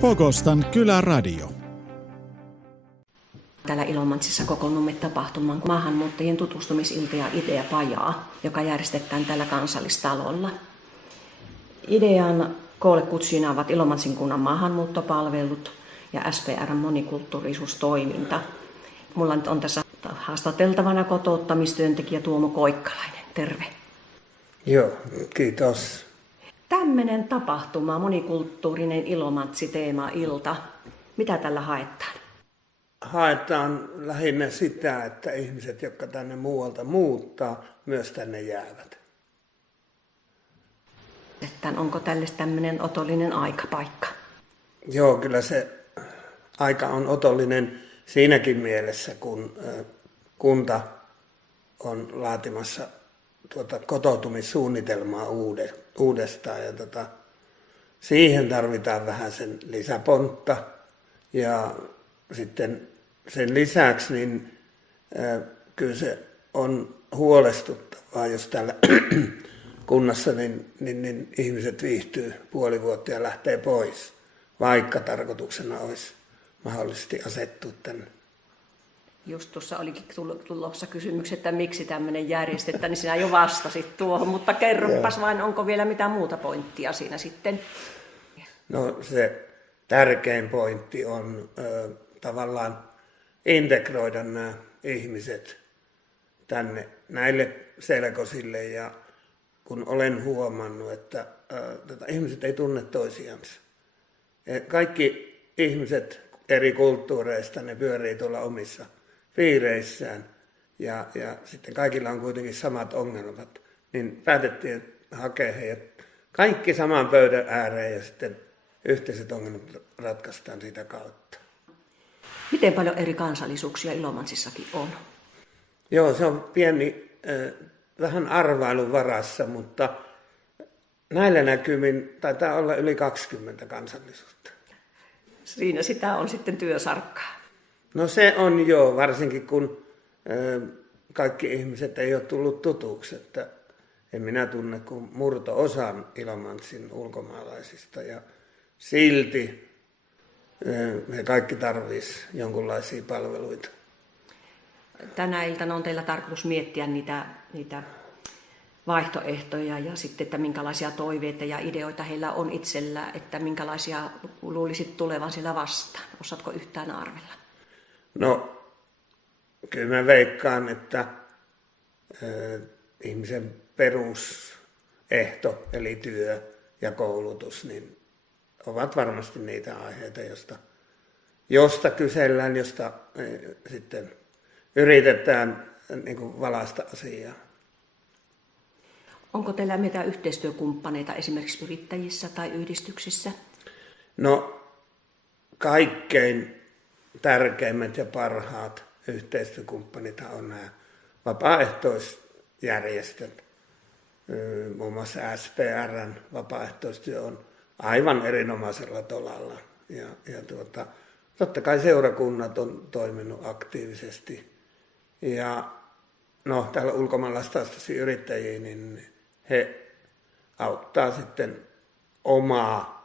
Pogostan kyläradio. Täällä Ilomantsissa kokoonnumme tapahtumaan maahanmuuttajien tutustumisilta ja ideapajaa, joka järjestetään täällä Kansallistalolla. Idean koolle kutsujina ovat Ilomantsin kunnan maahanmuuttopalvelut ja SPR:n monikulttuurisuustoiminta. Mulla nyt on tässä haastateltavana kotoutumistyöntekijä Tuomo Koikkalainen. Terve. Joo, kiitos. Tämmöinen tapahtuma, monikulttuurinen Ilomantsi teema-ilta. Mitä tällä haetaan? Haetaan lähinnä sitä, että ihmiset, jotka tänne muualta muuttaa, myös tänne jäävät. Onko tälle tämmöinen otollinen aikapaikka? Joo, kyllä se aika on otollinen siinäkin mielessä, kun kunta on laatimassa kotoutumissuunnitelmaa uudestaan. Ja siihen tarvitaan vähän sen lisäpontta. Ja sitten sen lisäksi niin kyllä se on huolestuttavaa, jos täällä kunnassa niin ihmiset viihtyy puoli vuotta ja lähtee pois, vaikka tarkoituksena olisi mahdollisesti asettua tänne. Just tuossa olikin tulossa kysymys, että miksi tämmöinen järjestetään, niin sinä jo vastasit tuohon, mutta kerropas vain, onko vielä mitään muuta pointtia siinä sitten? No se tärkein pointti on tavallaan integroida nämä ihmiset tänne näille selkosille, ja kun olen huomannut, että ihmiset ei tunne toisiansa. Kaikki ihmiset eri kulttuureista, ne pyörii tuolla omissa piireissään ja sitten kaikilla on kuitenkin samat ongelmat, niin päätettiin hakea heidät kaikki saman pöydän ääreen ja sitten yhteiset ongelmat ratkaistaan sitä kautta. Miten paljon eri kansallisuuksia Ilomantsissakin on? Joo, se on pieni, vähän arvailun varassa, mutta näillä näkymin taitaa olla yli 20 kansallisuutta. Siinä sitä on sitten työsarkkaa. No se on joo, varsinkin kun kaikki ihmiset ei ole tullut tutuksi, että en minä tunne kuin murto-osan Ilomantsin ulkomaalaisista ja silti he kaikki tarvitsisivat jonkunlaisia palveluita. Tänä iltana on teillä tarkoitus miettiä niitä vaihtoehtoja ja sitten, että minkälaisia toiveita ja ideoita heillä on itsellä, että minkälaisia luulisit tulevan sillä vastaan. Osaatko yhtään arvella? No, kyllä mä veikkaan, että ihmisen perusehto, eli työ ja koulutus, niin ovat varmasti niitä aiheita, josta kysellään, josta sitten yritetään niin kuin valaista asiaa. Onko teillä mitään yhteistyökumppaneita esimerkiksi yrittäjissä tai yhdistyksissä? No, kaikkein tärkeimmät ja parhaat yhteistyökumppanit on nämä vapaaehtoisjärjestöt. Muun muassa SPR:n vapaaehtoistyö on aivan erinomaisella tolalla. Ja totta kai seurakunnat on toiminut aktiivisesti. Ja no, täällä ulkomaalaistaustaisia yrittäjiä, niin he auttaa sitten omaa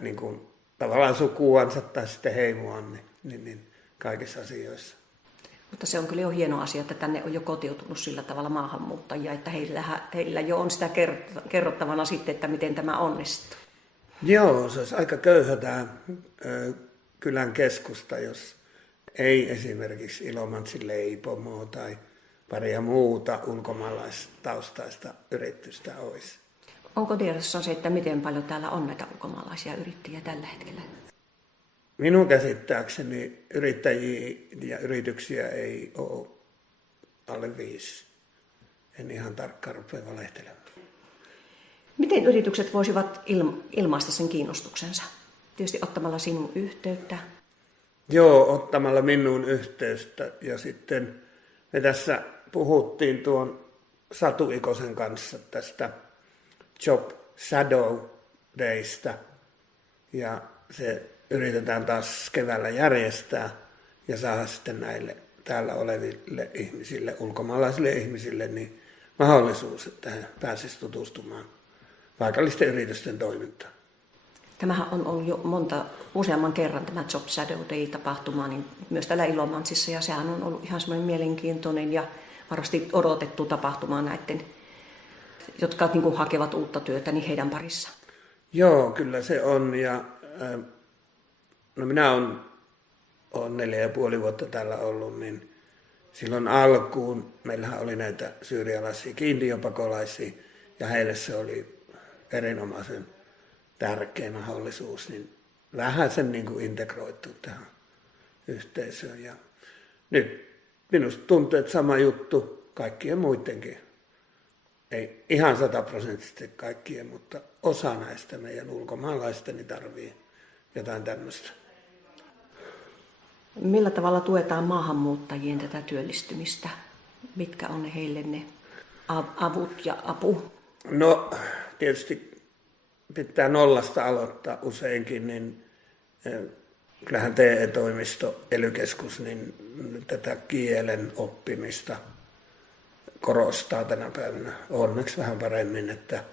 niin kuin, tavallaan sukuansa tai sitten heimoaan niin kaikissa asioissa. Mutta se on kyllä jo hieno asia, että tänne on jo kotiutunut sillä tavalla maahanmuuttajia, että heillä jo on sitä kerrottavana sitten, että miten tämä onnistuu. Joo, se olisi aika köyhä tämä kylän keskusta, jos ei esimerkiksi Ilomantsin leipomoa tai paria muuta ulkomaalaistaustaista yritystä olisi. Onko tiedossa se, että miten paljon täällä on näitä ulkomaalaisia yrittäjiä tällä hetkellä? Minun käsittääkseni yrittäjiä ja yrityksiä ei ole alle 5. En ihan tarkkaan rupea valehtelemaan. Miten yritykset voisivat ilmaista sen kiinnostuksensa? Tietysti ottamalla sinun yhteyttä. Joo, ottamalla minun yhteystä. Ja sitten me tässä puhuttiin tuon Satu Ikosen kanssa tästä Job Shadow Daysta. Ja se yritetään taas keväällä järjestää ja saada sitten näille täällä oleville ihmisille, ulkomaalaisille ihmisille, niin mahdollisuus, että he pääsisivät tutustumaan paikallisten yritysten toimintaan. Tämähän on ollut jo useamman kerran tämä Job Shadow Day-tapahtuma niin myös täällä Ilomantsissa, ja sehän on ollut ihan semmoinen mielenkiintoinen ja varmasti odotettu tapahtuma näiden, jotka niin kuin hakevat uutta työtä, niin heidän parissa. Joo, kyllä se on. Ja, no minä olen 4,5 vuotta täällä ollut, niin silloin alkuun meillähän oli näitä syyrialaisia kiintiöpakolaisia, ja heille se oli erinomaisen tärkeä mahdollisuus, niin vähän sen niin kuin integroitu tähän yhteisöön. Ja nyt minusta tuntuu, että sama juttu kaikkien muidenkin. Ei ihan 100% kaikkien, mutta osa näistä meidän ulkomaalaista niin tarvii jotain tämmöistä. Millä tavalla tuetaan maahanmuuttajien tätä työllistymistä? Mitkä on heille ne avut ja apu? No tietysti pitää nollasta aloittaa useinkin, niin kyllähän TE-toimisto, ely-keskus, niin tätä kielen oppimista korostaa tänä päivänä onneksi vähän paremmin, että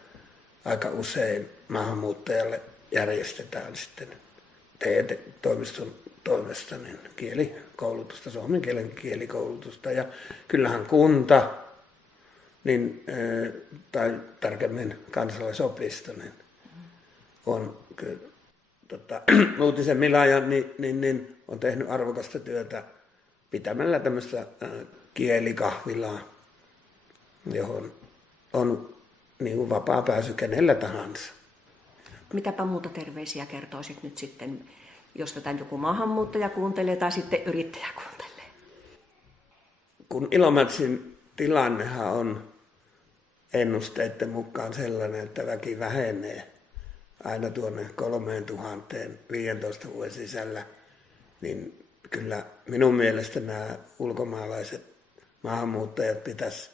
aika usein maahanmuuttajalle järjestetään sitten TE-toimiston toimesta niin kielikoulutusta, suomen kielen kielikoulutusta, ja kyllähän kunta, niin, tai tarkemmin kansalaisopisto, niin on Uutisen Milaja niin on tehnyt arvokasta työtä pitämällä tämmöistä kielikahvilaa, johon on niin kuin vapaa pääsy kenellä tahansa. Mitäpä muuta terveisiä kertoisit nyt sitten, jos tätä joku maahanmuuttaja kuuntelee tai sitten yrittäjä kuuntelee? Kun Ilomantsin tilannehan on ennusteiden mukaan sellainen, että väki vähenee aina tuonne 3000 15 vuoden sisällä, niin kyllä minun mielestä nämä ulkomaalaiset maahanmuuttajat pitäisi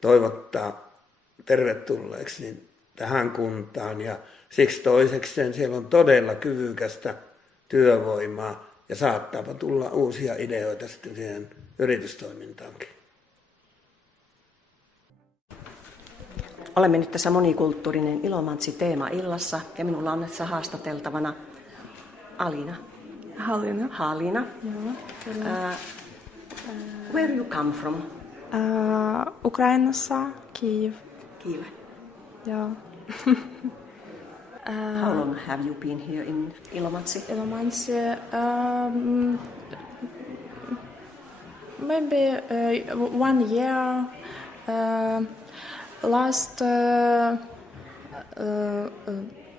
toivottaa tervetulleeksi niin tähän kuntaan, ja siksi toisekseen siellä on todella kyvykästä työvoimaa ja saattaapa tulla uusia ideoita sitten siihen yritystoimintaankin. Olemme nyt tässä monikulttuurinen Ilomantsi teema illassa, ja minulla on tässä haastateltavana Alina. Halina. Where you come from? Ukrainassa, Kyiv. Kyiv. Yeah. How long have you been here in Ilomantsi? Ilomantsi, maybe 1 year.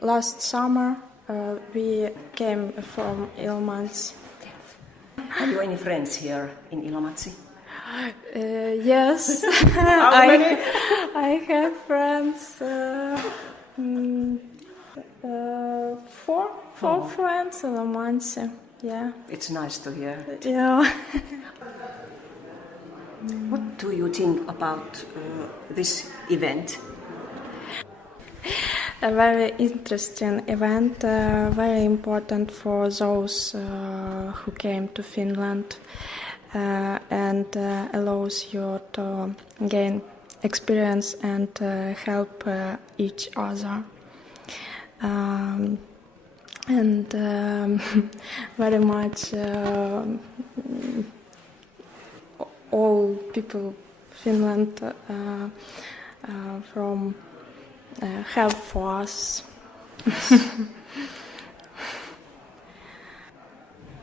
Last summer we came from Ilomantsi. Have you any friends here in Ilomantsi? Yes. How many? I have friends. Four friends in Ilomantsi. Yeah. It's nice to hear. Yeah. What do you think about this event? A very interesting event, very important for those who came to Finland, and allows you to gain experience and help each other. And very much all people Finland from help for us.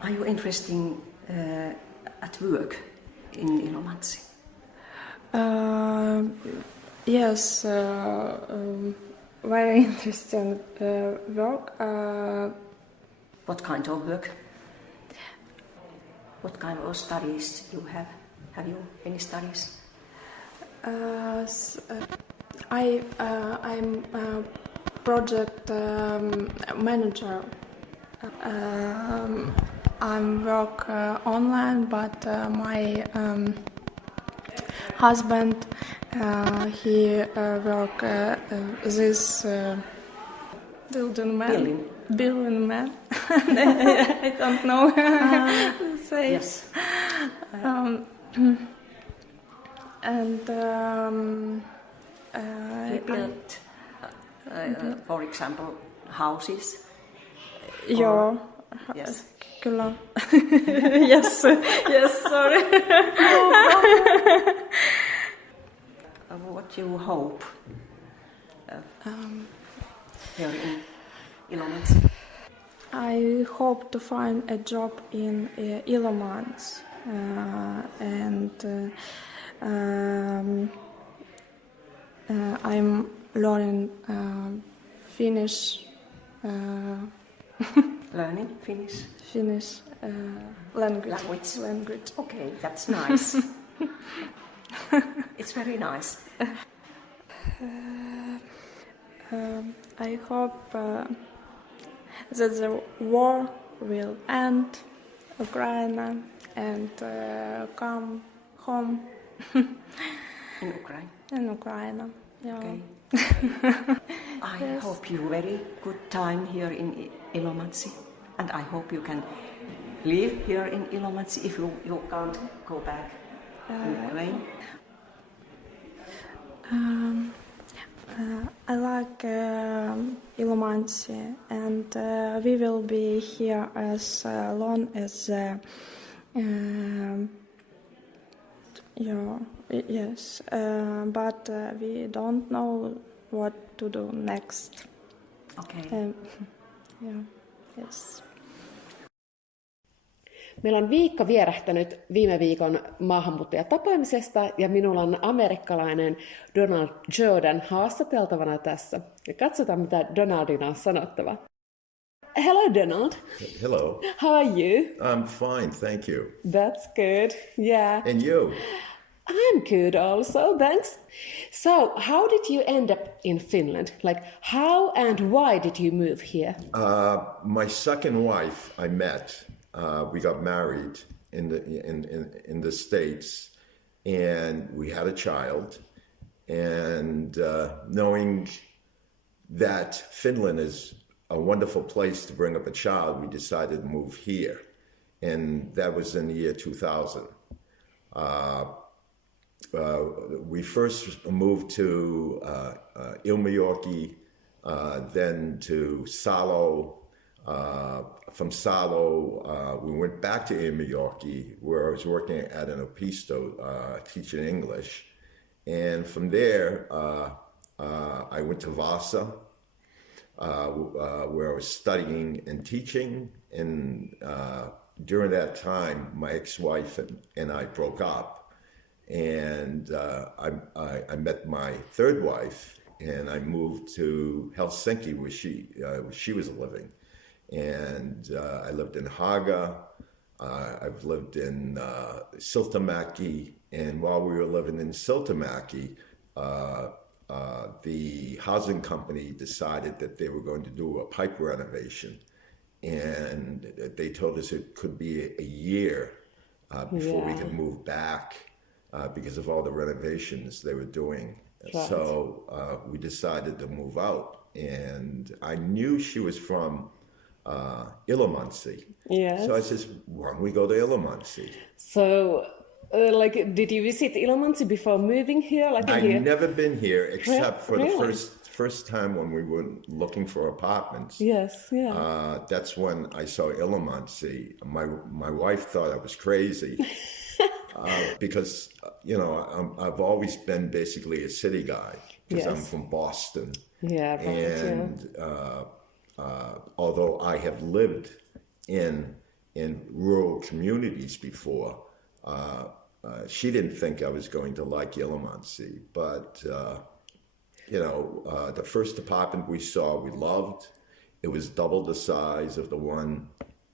Are you interested at work in Ilomantsi? Yes, very interesting work. What kind of work? What kind of studies you have? Have you any studies? I'm a project manager. I work online, but my husband he work this building man. I don't know. Say. Yes. And He built, for example, houses. Joo. Yes. Kyllä. Yes, sorry. What you hope here in Ilomantsi? I hope to find a job in Ilomantsi and I'm learning Finnish. Learning Finnish? Finnish language. Okay, that's nice. It's very nice. I hope that the war will end, Ukraine, and come home In Ukraine. in Ukraine. Yeah. Okay. I hope you very good time here in Ilomantsi, and I hope you can live here in Ilomantsi if you can't go back in Ukraine. I like Ilomantsi, and we will be here as long as yes, but we don't know what to do next. Okay. Yes. Meillä on viikko vierähtänyt viime viikon maahanmuuttajatapaamisesta ja minulla on amerikkalainen Donald Jordan haastateltavana tässä. Ja katsotaan, mitä Donaldina on sanottava. Hello, Donald. Hello. How are you? I'm fine, thank you. That's good. Yeah. And you? I'm good also, thanks. So, how did you end up in Finland? Like, how and why did you move here? My second wife I met. We got married in the States, and we had a child. And knowing that Finland is a wonderful place to bring up a child, we decided to move here, and that was in the year 2000. We first moved to Ilomantsi, then to Salo. From Salo, we went back to Ilomantsi, where I was working at an opisto, teaching English. And from there, I went to Vasa, where I was studying and teaching. And during that time, my ex-wife and I broke up. And I met my third wife, and I moved to Helsinki, where she was living. And I lived in Haga, I've lived in Siltamäki, and while we were living in Siltamäki, the housing company decided that they were going to do a pipe renovation, and they told us it could be a year before we could move back because of all the renovations they were doing. Right. So we decided to move out, and I knew she was from Ilomantsi. Yes. So I said, why don't we go to Ilomantsi? So, did you visit Ilomantsi before moving here? I've never been here except for really? the first time when we were looking for apartments. Yes, yeah. That's when I saw Ilomantsi. My wife thought I was crazy because, I've always been basically a city guy because I'm from Boston. Yeah, right, and although I have lived in rural communities before, she didn't think I was going to like Ilomantsi. But, the first apartment we saw, we loved. It was double the size of the one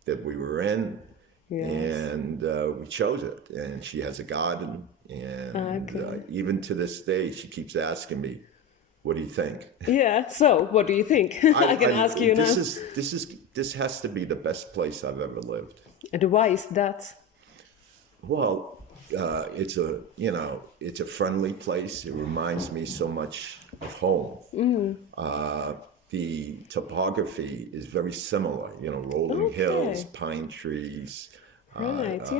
that we were in. Yes. And we chose it. And she has a garden. And even to this day, she keeps asking me, what do you think? Yeah. So, what do you think? I can ask you now. This has to be the best place I've ever lived. And why is that? Well, it's a friendly place. It reminds me so much of home. Mm. The topography is very similar. Rolling hills, pine trees, right?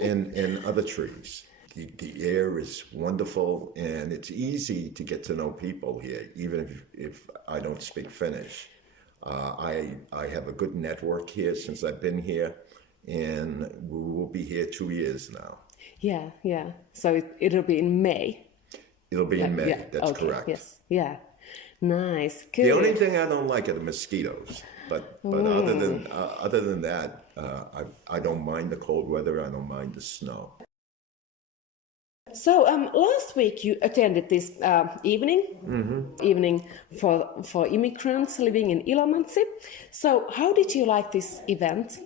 and other trees. The air is wonderful, and it's easy to get to know people here, even if I don't speak Finnish. I have a good network here since I've been here, and we will be here 2 years now. Yeah. So it'll be in May. It'll be in May. Yeah. That's okay. correct. Yes. Yeah. Nice. Good. The only thing I don't like are the mosquitoes, but other than that, I don't mind the cold weather. I don't mind the snow. So last week you attended this evening for immigrants living in Ilomantsi. So how did you like this event?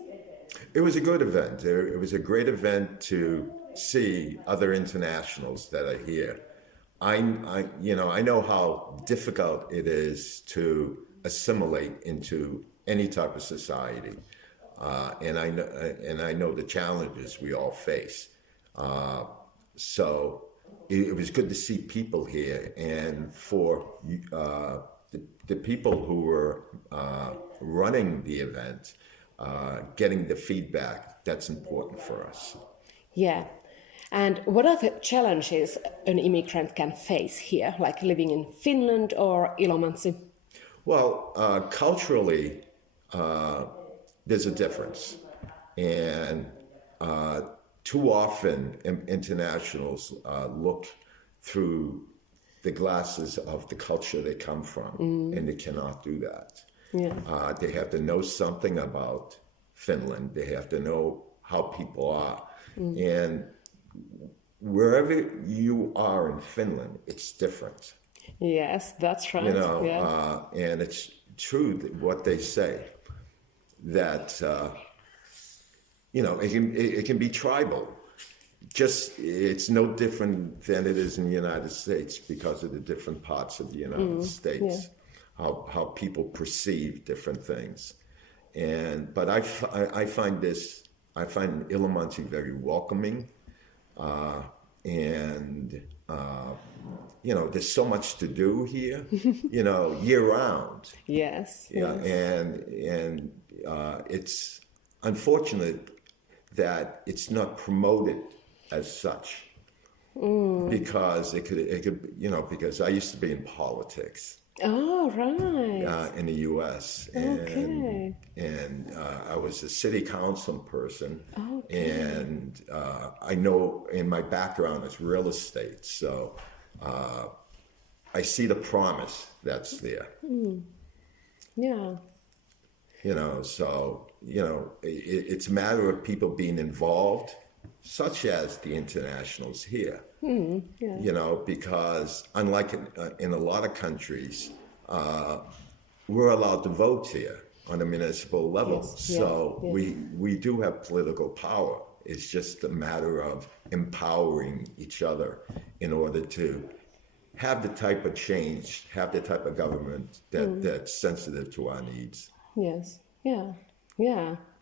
It was a good event. It was a great event to see other internationals that are here. I know how difficult it is to assimilate into any type of society, and I know the challenges we all face. So it was good to see people here, and for the people who were running the event, getting the feedback, that's important for us. Yeah. And what are the challenges an immigrant can face here, like living in Finland or Ilomantsi? Well, culturally, there's a difference. And too often internationals look through the glasses of the culture they come from, and they cannot do that. Yeah. They have to know something about Finland. They have to know how people are. And wherever you are in Finland, it's different. Yes, that's right. And it's true what they say, that it can be tribal. Just it's no different than it is in the United States because of the different parts of the United States, how people perceive different things. But I find Ilomantsi very welcoming, and there's so much to do here, year round. Yes. Yeah, and it's unfortunate that it's not promoted as such, because it could because I used to be in politics. Oh, right. In the U.S. And I was a city council person, and I know in my background is real estate, so I see the promise that's there. Yeah. It's a matter of people being involved, such as the internationals here. Because unlike in a lot of countries, we're allowed to vote here on a municipal level. We do have political power. It's just a matter of empowering each other in order to have the type of change, have the type of government that's sensitive to our needs. Yes. Yeah.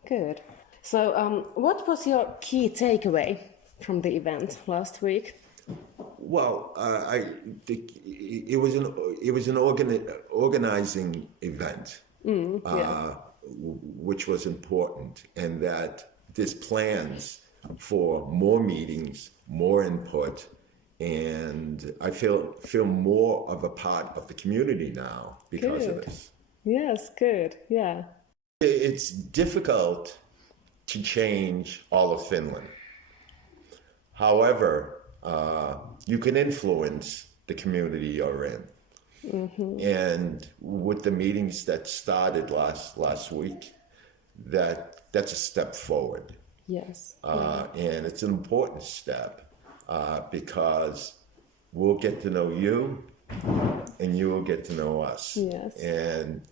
Good. So what was your key takeaway from the event last week? Well, it was an organizing event, which was important, and that there's plans for more meetings, more input, and I feel more of a part of the community now because of this. Yes, good. Yeah. It's difficult to change all of Finland. However, you can influence the community you're in. And with the meetings that started last week, that's a step forward. Yes. And it's an important step because we'll get to know you and you will get to know us. Yes. And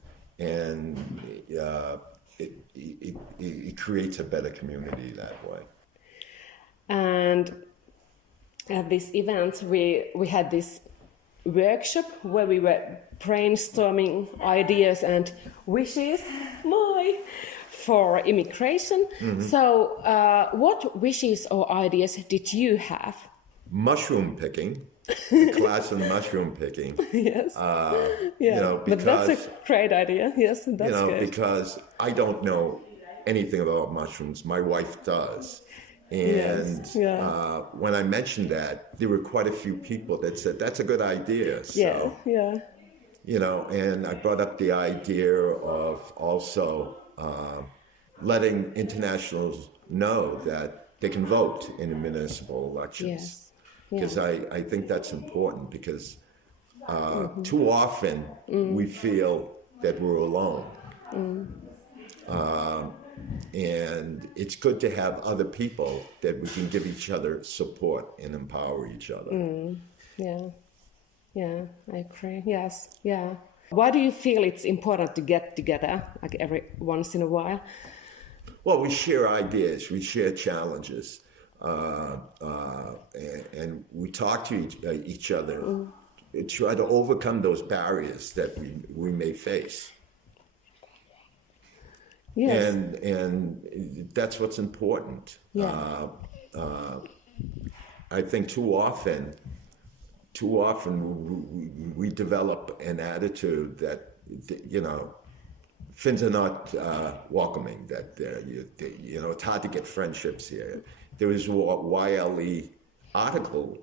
it creates a better community that way. And at this event, we had this workshop where we were brainstorming ideas and wishes for immigration. So what wishes or ideas did you have? Mushroom picking, the class in mushroom picking. Yes. Because, but that's a great idea. Yes, that's good. Because I don't know anything about mushrooms. My wife does. And when I mentioned that, there were quite a few people that said, that's a good idea. So, and I brought up the idea of also letting internationals know that they can vote in the municipal elections. Because I think that's important, because too often we feel that we're alone. And it's good to have other people that we can give each other support and empower each other. Yeah, I agree. Yes, yeah. Why do you feel it's important to get together, like every once in a while? Well, we share ideas, we share challenges, and we talk to each other, try to overcome those barriers that we may face. Yes. And that's what's important. Yeah. I think too often we develop an attitude that, Finns are not welcoming, that, it's hard to get friendships here. There was a YLE article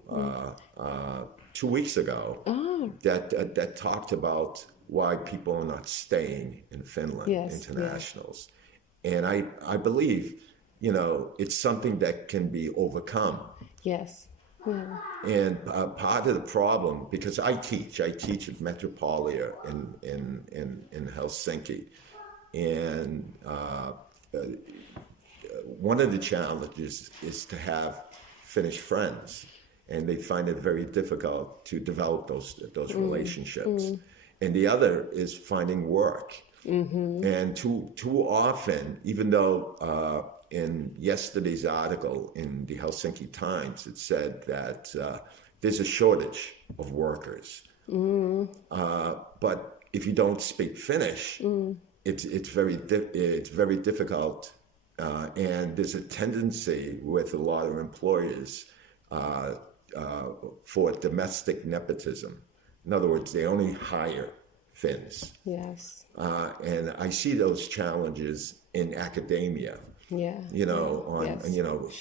2 weeks ago that talked about why people are not staying in Finland, internationals. And I believe, it's something that can be overcome. Yes. Yeah. And part of the problem, because I teach at Metropolia in Helsinki, and one of the challenges is to have Finnish friends, and they find it very difficult to develop those relationships. And the other is finding work. And too often, even though in yesterday's article in the Helsinki Times, it said that there's a shortage of workers. But if you don't speak Finnish, it's very difficult. And there's a tendency with a lot of employers for domestic nepotism. In other words, they only hire Finns. Yes. And I see those challenges in academia.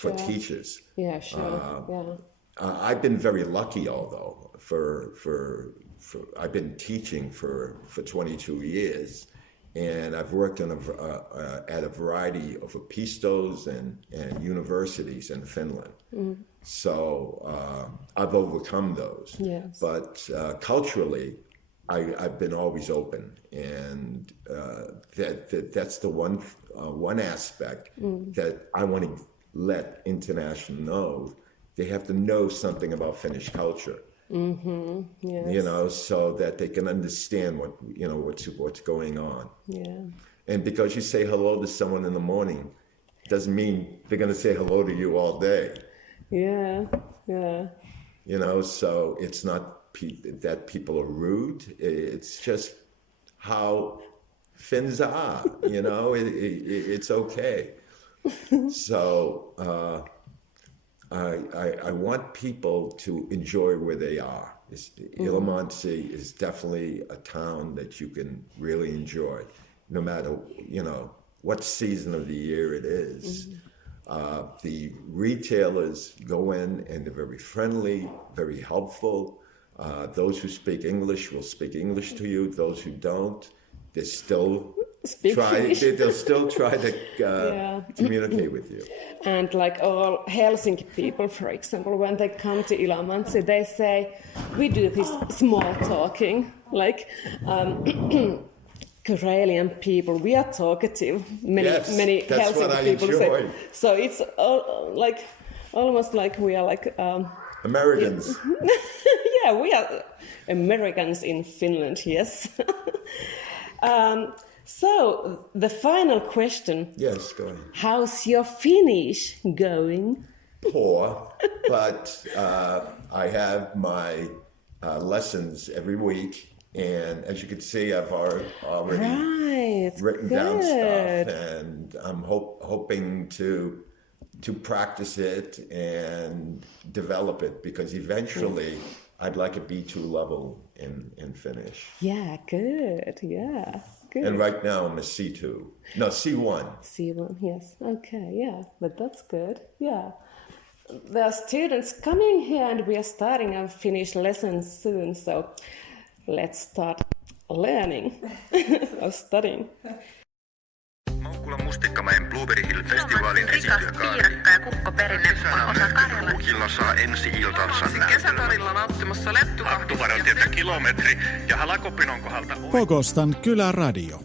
For teachers. Yeah, sure. I've been very lucky, although, for I've been teaching for 22 years, and I've worked at a variety of opistos and universities in Finland. So I've overcome those. Yes. But culturally, I've been always open, and that's the one aspect that I want to let international know. They have to know something about Finnish culture, Yes. So that they can understand what's going on. Yeah. And because you say hello to someone in the morning, doesn't mean they're going to say hello to you all day. Yeah. So it's not that people are rude. It's just how Finns are, it's okay. So I want people to enjoy where they are. Ilomantsi is definitely a town that you can really enjoy, no matter, what season of the year it is. The retailers go in and they're very friendly, very helpful. Those who speak English will speak English to you. Those who don't, they'll still try to communicate with you. And like all Helsinki people, for example, when they come to Ilomantsi, they say, we do this small talking, like Karelian people, we are talkative. Many Helsinki people say. So it's almost like we are like Americans. Yeah, we are Americans in Finland, yes. So the final question. Yes, go ahead. How's your Finnish going? Poor, but I have my lessons every week. And as you can see, I've already written down stuff, and I'm hoping to practice it and develop it, because eventually I'd like a B2 level in Finnish. Yeah, good. Yeah, good. And right now I'm a C2. No, C1. C1, yes. Okay, yeah, but that's good. Yeah. There are students coming here, and we are starting our Finnish lessons soon, so let's start. learning or studying. Maukkulan Mustikkamäen Blueberry Hill-festivaalin esityökaari. Piirakka ja kukkoperinne on osa Karjalan. Ukilla saa ensi-iltansa näytelmä. Kesätorilla nauttimassa lettukahvia. Hattuvartielta kilometri ja Halakopinon kohdalta... Pogostan Kyläradio.